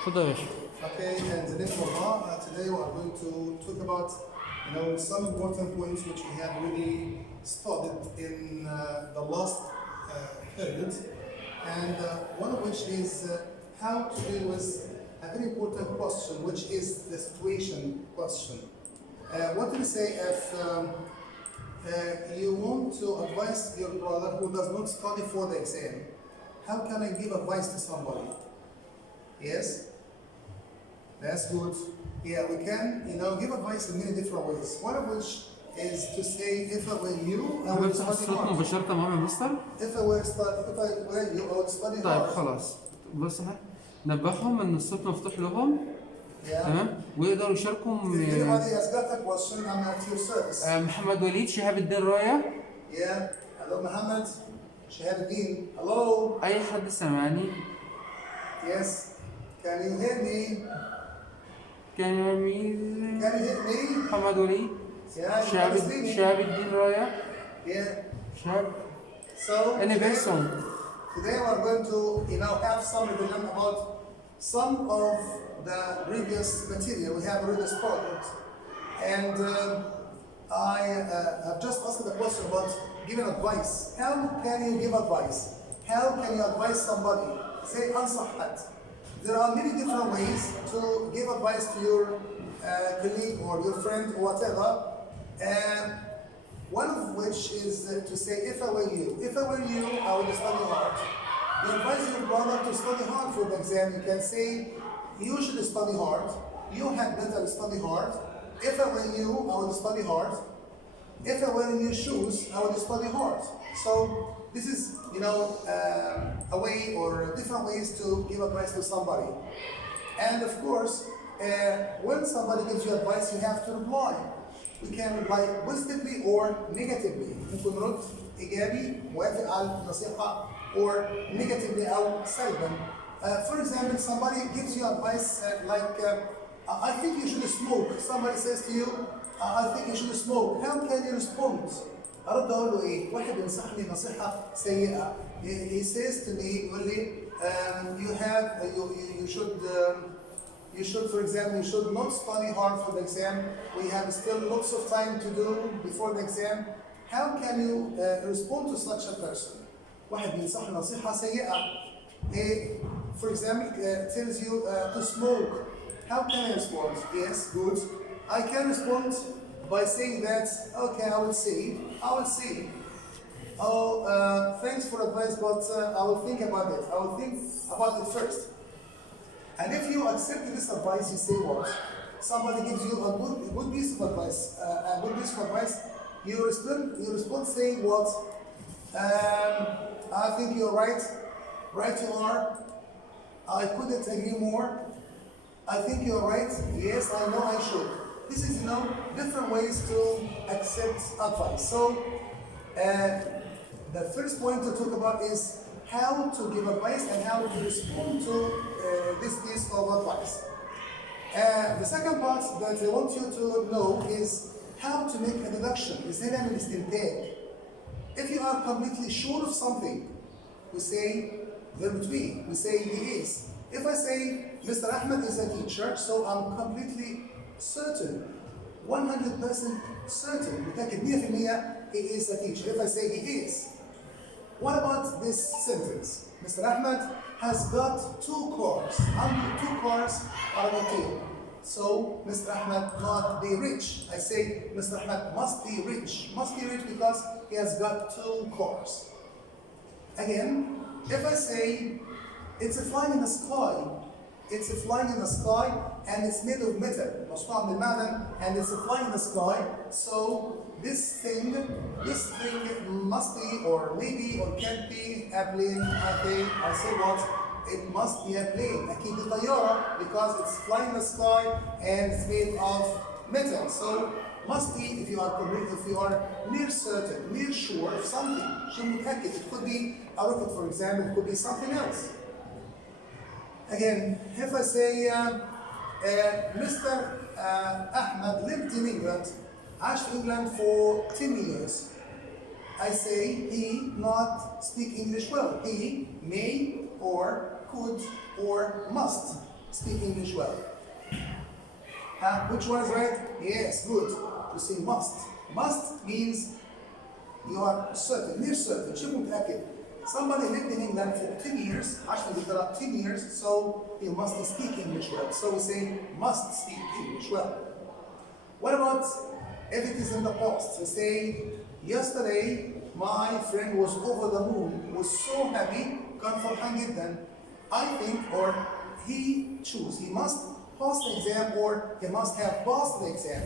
اتفضل يا باشا. Okay, and the name of Allah, today we are going to talk about, some important points which we have really studied in the last period, and one of which is how to deal with a very important question, which is the situation question. What do you say if you want to advise your brother who does not study for the exam? How can I give advice to somebody? Yes? That's good. Yeah, we can, give advice in many different ways. One of which is to say, if I were you, I would بفتح study الصوت hard. مباشرة معاهم يا مستر. If I were you, I would study طيب hard. خلاص بص نبههم ان الصوت مفتوح لهم. Yeah. تمام ويقدروا يشاركوا. If anybody has got a question, I'm at your service. محمد وليد شهاب الدين راية. Yeah. Hello, Muhammad. Shahab Din. Hello. اي حد سامعني. Yes. Can you hear me? Can you hear me? محمد وليد. Yeah. شهاب الدين راية. Yeah. شهاب. So today we're going to, have some revision about some of the previous material we have already studied, and I have just asked the question about giving advice. How can you give advice? How can you advise somebody? Say أنصح حد. There are many different ways to give advice to your colleague or your friend or whatever. One of which is to say, if I were you, I would study hard. You advise your brother to study hard for the exam. You can say, you should study hard. You had better study hard. If I were you, I would study hard. If I were in your shoes, I would study hard. So this is, a way or different ways to give advice to somebody. And of course, when somebody gives you advice, you have to reply. We can reply positively or negatively. ممكن نرد إيجابي موافق على النصيحة or negatively أو سلبا. For example, somebody gives you advice I think you should smoke. Somebody says to you, I think you should smoke. How can you respond? أرد أقول له إيه؟ واحد ينصحني نصيحة سيئة. He says to me, يقول لي, you should, for example, you should not study hard for the exam. We have still lots of time to do before the exam. How can you respond to such a person? واحد ينصح نصيحة سيئة. For example, tells you to smoke. How can I respond? Yes, good. I can respond by saying that, okay, I will see. Oh, thanks for advice, but I will think about it. I will think about it first. And if you accept this advice, you say what? Somebody gives you a good piece of advice. You respond saying what? I think you're right. Right you are. I couldn't agree more. I think you're right. Yes, I know I should. This is, different ways to accept advice. So, the first point to talk about is how to give advice and how to respond to this piece of advice. The second part that I want you to know is how to make a deduction. إزاي نعمل استنتاج. If you are completely sure of something, we say verb to be. We say he is. If I say Mr. Ahmed is a teacher, so I'm completely certain, 100% certain, متأكد 100% he is a teacher. If I say he is. What about this sentence? Mr. Ahmed has got 2 cars. Only 2 cars are on the table. So Mr. Ahmed not be rich. I say Mr. Ahmed must be rich. Must be rich because he has got 2 cars. Again, if I say it's a flying in the sky. It's a flying in the sky and it's made of metal. مصنوع من المعدن and it's a flying in the sky. So this thing must be or maybe or can't be a plane. I say what? It must be a plane. أكيد طيارة because it's flying in the sky and it's made of metal. So must be if you are near certain, near sure of something. شيء متأكد. It could be a rocket, for example. It could be something else. Again, if I say Mr. Ahmed lived in England, عاش in England for 10 years. I say he not speak English well. He may or could or must. speak English well. Which one is right? Yes, good. You say must. Must means you are certain, near certain, شبه متأكد. Somebody lived in England for 10 years, actually there are 10 years, so he must speak English well. So we say must speak English well. What about if it is in the past? We say, yesterday my friend was over the moon, was so happy, كان فرحان جدا. I think, or he choose, he must pass the exam or he must have passed the exam.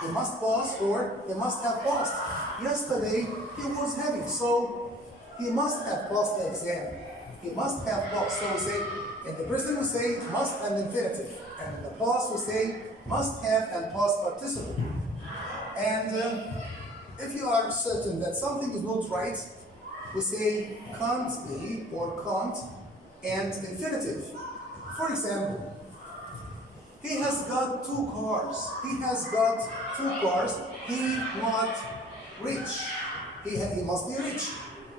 He must pass or he must have passed. Yesterday he was happy, so he must have passed the exam. He must have passed. So we say, in the present we say must and infinitive. And in the past we say must have and past participle. And if you are certain that something is not right, we say can't be or can't and infinitive. For example, he has got 2 cars. He has got 2 cars. He not rich. He must be rich.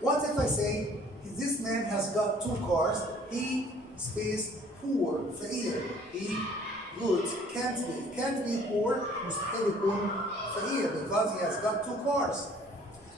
What if I say this man has got 2 cars? He space poor, فقير. He good, can't be poor, مستحيل يكون فقير because he has got 2 cars.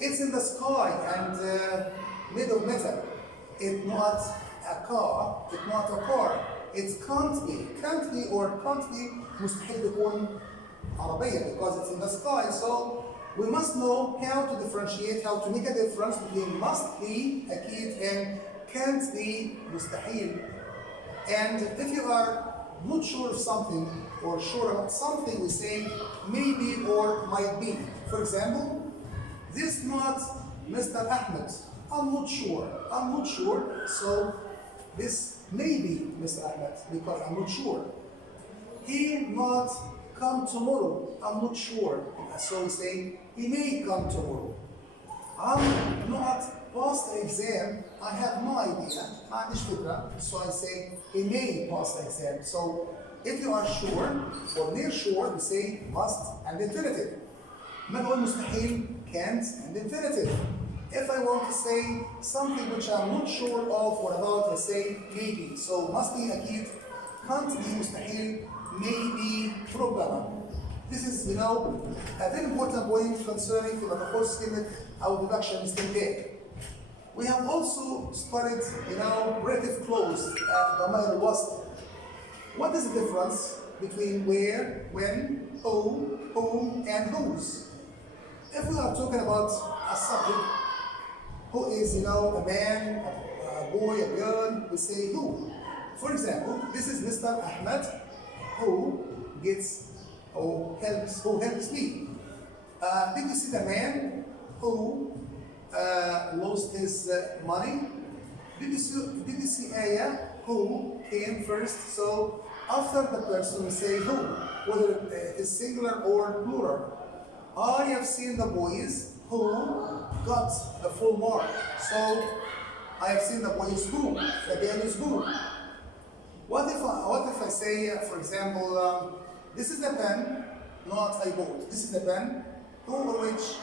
It's in the sky and made of metal. It's not a car. It's not a car. It's can't be or can't be مستحيل يكون عربية because it's in the sky. So we must know how to differentiate, how to make a difference between must be أكيد and can't be مستحيل. And if you are not sure of something or sure about something, we say maybe or might be. For example, this not Mr. Ahmed. I'm not sure. So this may be Mr. Ahmed because I'm not sure. He not come tomorrow. I'm not sure. So we say he may come tomorrow. I'm not pass the exam. I have no idea. ما عنديش فكرة. So I say he may pass the exam. So if you are sure or near sure, we say must and infinitive. ما نقول مستحيل can't and infinitive. If I want to say something which I'm not sure of or about, I say maybe. So must be أكيد, can't be مستحيل, maybe ربما. This is, a very important point concerning the course limit أو deduction استنتاج. We have also studied, relative clause, ضمائر الوصل. What is the difference between where, when, who, whom, and whose? If we are talking about a subject who is, a man, a boy, a girl, we say who. For example, this is Mr. Ahmed who helps me. Did you see the man who lost his money? Did you see Aya who came first? So after the person we say who, whether it is singular or plural. I have seen the boys who got the full mark. So I have seen the boys who, the girl is who. What if I say, for example, this is a pen, not I bought. This is a pen, who or which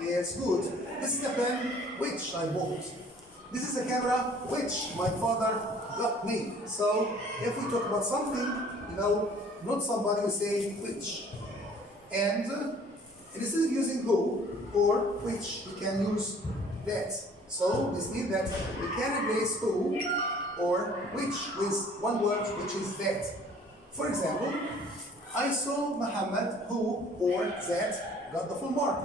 is good. This is a pen which I bought. This is a camera which my father got me. So if we talk about something, not somebody, we say which. And instead of using who or which, we can use that. So this means that we can replace who or which with one word, which is that. For example, I saw Muhammad who or that got the full mark.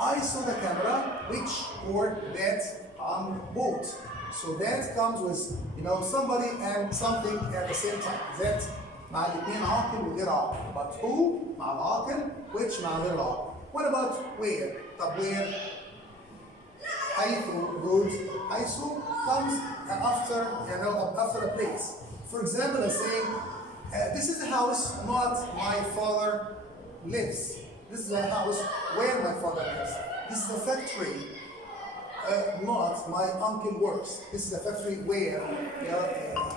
I saw the camera which or that bought. So that comes with somebody and something at the same time. That مع الاثنين عاقل وغير عاقل. But who مع العاقل, which مع غير العاقل. What about where? طب where? حيث, good. حيث comes after a place. For example, I say, this is a house not my father lives. This is a house where my father lives. This is a factory, not my uncle works. This is a factory where.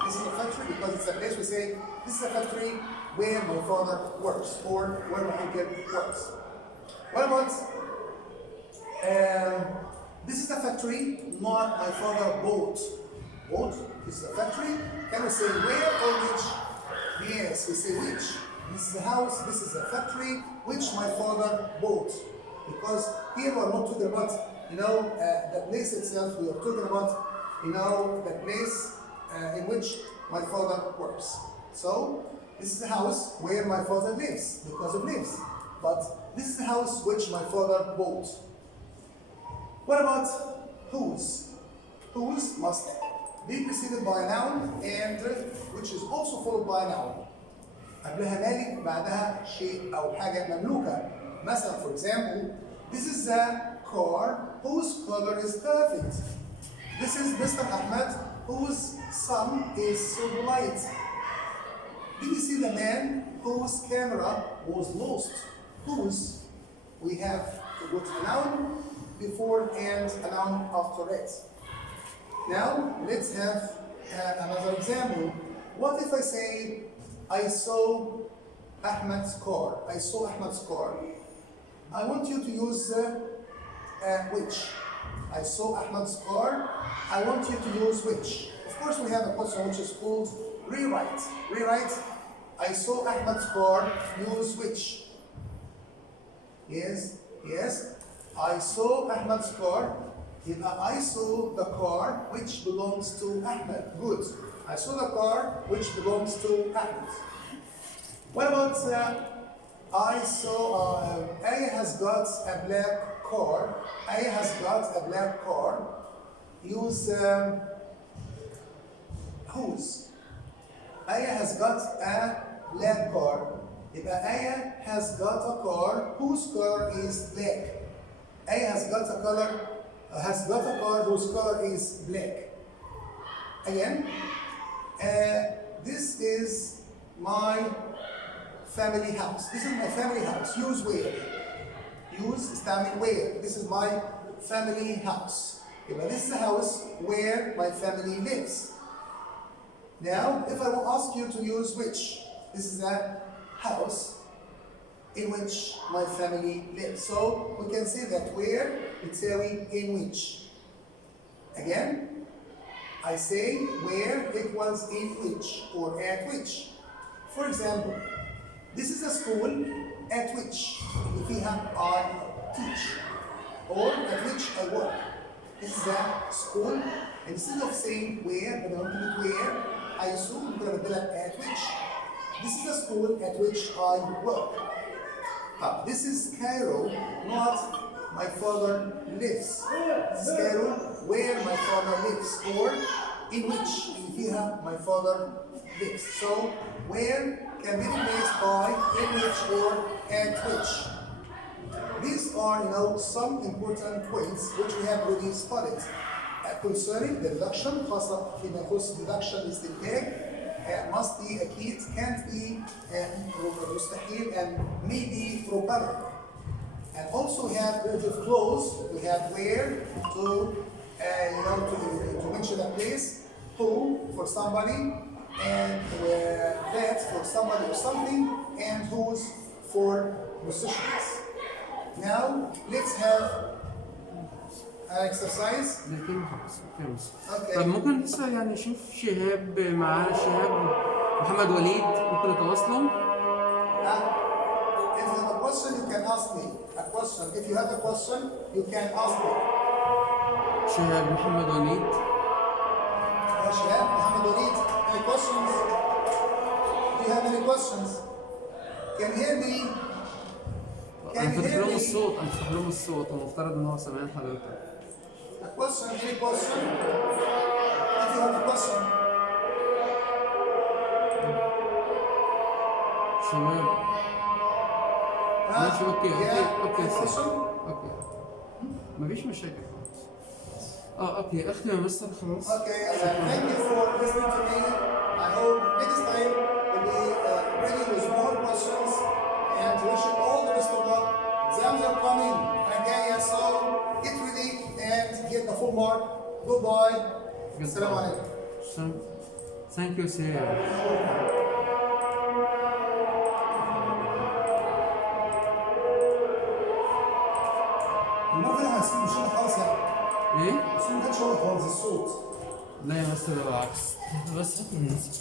This is a factory because it's a place we say, this is a factory where my father works or where my uncle works. What about, this is a factory not my father bought. Boat is a factory. Can we say where or which? Yes, we say which. This is a house, this is a factory which my father bought. Because here we are not talking about, the place itself. We are talking about, the place in which my father works. So this is a house where my father lives, because he lives. But this is the house which my father bought. What about whose? Whose must be preceded by a noun and which is also followed by a noun. قبلها مالك بعدها شيء أو حاجة مملوكة. مثلا for example, this is a car whose color is perfect. This is Mr. Ahmed whose son is so polite. Did you see the man whose camera was lost? Whose? We have to go to a noun before and a noun after it. Now, let's have another example. What if I say, I saw Ahmed's car? I saw Ahmed's car. I want you to use which. I saw Ahmed's car. I want you to use which. Of course, we have a question which is called rewrite. Rewrite. I saw Ahmed's car. Use which. Yes, yes. I saw Ahmed's car. I saw the car which belongs to Ahmed. Good. I saw the car which belongs to Ahmed. What about I saw Aya has got a black car. Aya has got a black car. Use whose? Aya has got a black car. If Aya has got a car whose color is black. Aya has got a car whose color is black. Again, this is my family house. This is my family house. Use where. Use استعمل where. This is my family house. This is the house where my family lives. Now, if I will ask you to use which, this is a house in which my family lives. So we can say that where بتساوي in which. Again, I say where equals in which or at which. For example, this is a school at which اللي فيها I teach or at which I work. This is a school. Instead of saying where, بدل ما نقول where, I assume ممكن أبدلها at which. This is a school at which I work. This is Cairo, not my father lives. This is Cairo, where my father lives, or in which فيها my father lives. So where can be replaced by in which or at which. These are, some important points which we have already studied concerning the deduction. خاصة فيما يخص deduction استنتاج. Must be أكيد, can't be مستحيل, and maybe probable. And also we have relative clause. We have where to to mention a place, who for somebody, and that for somebody or something, and whose for positions. Now let's have an exercise. Okay. طب ممكن لسه نشوف شهاب معاه شهاب محمد وليد ممكن يتواصلوا؟ If you have a question, you can ask me a question. If you have a question, you can ask me. شهاب محمد وليد. شهاب محمد وليد. Any questions? Do you have any questions? Can you hear me? أنا فاتح لهم الصوت، المفترض إن هو سامعين حضرتك. A question, any question? If you have a question. شباب. ماشي اوكي مفيش مشاكل خالص. اوكي اختي يا مستر خلاص. Okay, thank you for listening to me. I hope next time we'll be ready with more questions, and wish you all the best of luck. Exams are coming again, so get ready and get the full mark. Goodbye. Assalamu alaikum. Thank you, sir. الموضوع ده هيصير مش خالص يعني. ايه؟ بس ما كانش هو خالص الصوت. لا يا مستر بالعكس، بس هات من الناس.